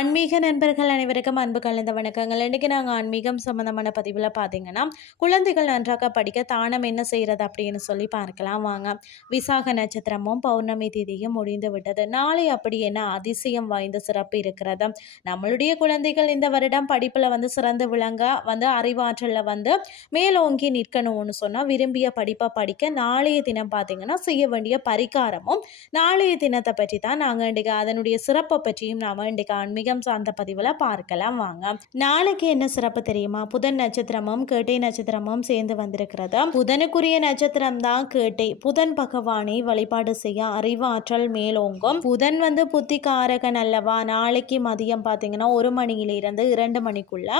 ஆன்மீக நண்பர்கள் அனைவருக்கும் அன்பு கலந்த வணக்கங்கள். இன்றைக்கி நாங்கள் ஆன்மீகம் சம்மந்தமான பதிவில் பார்த்தீங்கன்னா குழந்தைகள் நன்றாக படிக்க தானம் என்ன செய்கிறது அப்படின்னு சொல்லி பார்க்கலாம் வாங்க. விசாக நட்சத்திரமும் பௌர்ணமி தேதியும் முடிந்து விட்டது. நாளை அப்படி என்ன அதிசயம் வாய்ந்த சிறப்பு இருக்கிறது? நம்மளுடைய குழந்தைகள் இந்த வருடம் படிப்பில் வந்து சிறந்து விளங்க வந்து அறிவாற்றலில் வந்து மேலோங்கி நிற்கணும்னு சொன்னால் விரும்பிய படிப்பை படிக்க நாளைய தினம் பார்த்தீங்கன்னா செய்ய வேண்டிய பரிகாரமும் நாளைய தினத்தை பற்றி தான் நாங்கள் இன்றைக்கு அதனுடைய சிறப்பை பற்றியும் நாம் இன்றைக்கு ஆன்மீகம் சார்ந்த பதிவில் பார்க்கலாம் வாங்க. நாளைக்கு என்ன சிறப்பு தெரியுமா? புதன் நட்சத்திரமும் கேட்டை நட்சத்திரமும் சேர்ந்து வந்திருக்கிறது. புதனுக்குரிய நட்சத்திரம் தான் கேட்டை. புதன் பகவானை வழிபாடு செய்ய அறிவாற்றல் மேலோங்கும். புதன் வந்து புத்திகாரகன் அல்லவா? நாளைக்கு மதியம் பார்த்தீங்கன்னா ஒரு மணியிலிருந்து இரண்டு மணிக்குள்ள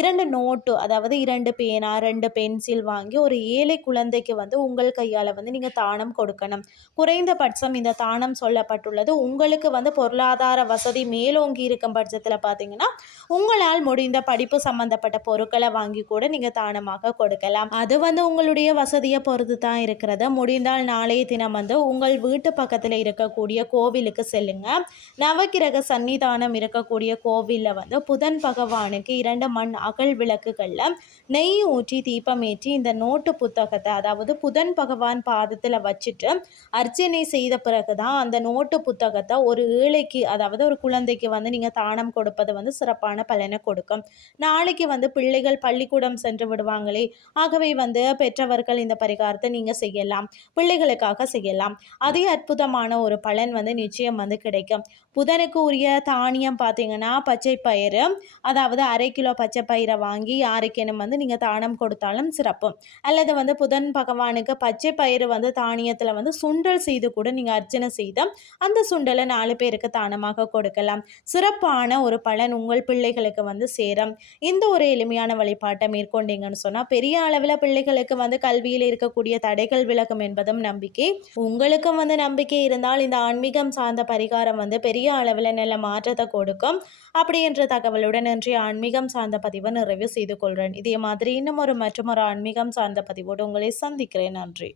இரண்டு நோட்டு அதாவது இரண்டு பேனா ரெண்டு பென்சில் வாங்கி ஒரு ஏழை குழந்தைக்கு வந்து உங்கள் கையால் வந்து நீங்கள் தானம் கொடுக்கணும். குறைந்தபட்சம் இந்த தானம் சொல்லப்பட்டுள்ளது. உங்களுக்கு வந்து பொருளாதார வசதி மேலோங்கி இருக்கும் பட்சத்தில் பார்த்தீங்கன்னா உங்களால் முடிந்த படிப்பு சம்மந்தப்பட்ட பொருட்களை வாங்கி கூட நீங்கள் தானமாக கொடுக்கலாம். அது வந்து உங்களுடைய வசதியை பொறுத்து தான் இருக்கிறது. முடிந்தால் நாளைய தினம் வந்து உங்கள் வீட்டு பக்கத்தில் இருக்கக்கூடிய கோவிலுக்கு செல்லுங்க. நவக்கிரக சன்னிதானம் இருக்கக்கூடிய கோவிலில் வந்து புதன் பகவானுக்கு இரண்டு மண் அகல் விளக்குகளில் நெய் ஊற்றி தீபமேற்றி இந்த நோட்டு புத்தகத்தை அதாவது புதன் பகவான் பாதத்தில் வச்சுட்டு அர்ச்சனை செய்த பிறகு தான் அந்த நோட்டு புத்தகத்தை ஒரு ஏழைக்கு அதாவது ஒரு குழந்தைக்கு வந்து நீங்கள் தானம் கொடுப்பது வந்து சிறப்பான பலனை கொடுக்கும். நாளைக்கு வந்து பிள்ளைகள் பள்ளிக்கூடம் சென்று விடுவாங்களே ஆகவே வந்து பெற்றவர்கள் இந்த பரிகாரத்தை நீங்கள் செய்யலாம் பிள்ளைகளுக்காக செய்யலாம். அதே அற்புதமான ஒரு பலன் வந்து நிச்சயம் வந்து கிடைக்கும். புதனுக்கு உரிய தானியம் பார்த்தீங்கன்னா பச்சை பயிறு அதாவது அரை கிலோ பச்சை பயிரை வாங்கி யாருக்கேனும் வந்து நீங்கள் தானம் கொடுத்தாலும் சிறப்பு அல்லது வந்து புதன் பகவானுக்கு பச்சை பயிறு வந்து தானியத்தில் வந்து சுண்டல் செய்து கூட நீங்கள் அர்ச்சனை செய்து அந்த சுண்டலை நாலு பேருக்கு தானமாக கொடுக்கலாம். சிறப்பான ஒரு பலன் உங்கள் பிள்ளைகளுக்கு வந்து சேரும். இந்த ஒரு எளிமையான வழிபாட்டை மேற்கொண்டீங்கன்னு சொன்னால் பெரிய அளவில் பிள்ளைகளுக்கு வந்து கல்வியில் இருக்கக்கூடிய தடைகள் விலகும் என்பதும் நம்பிக்கை. உங்களுக்கும் வந்து நம்பிக்கை இருந்தால் இந்த ஆன்மீகம் சார்ந்த பரிகாரம் வந்து பெரிய அளவில் நல்ல மாற்றத்தை கொடுக்கும். அப்படி என்ற தகவலுடன் இன்றைய ஆன்மீகம் சார்ந்த பதிவை நிறைவு செய்து கொள்கிறேன் இதே மாதிரி இன்னும் ஒரு மற்றும் ஒரு ஆன்மீகம் சார்ந்த பதிவோடு உங்களை சந்திக்கிறேன். நன்றி.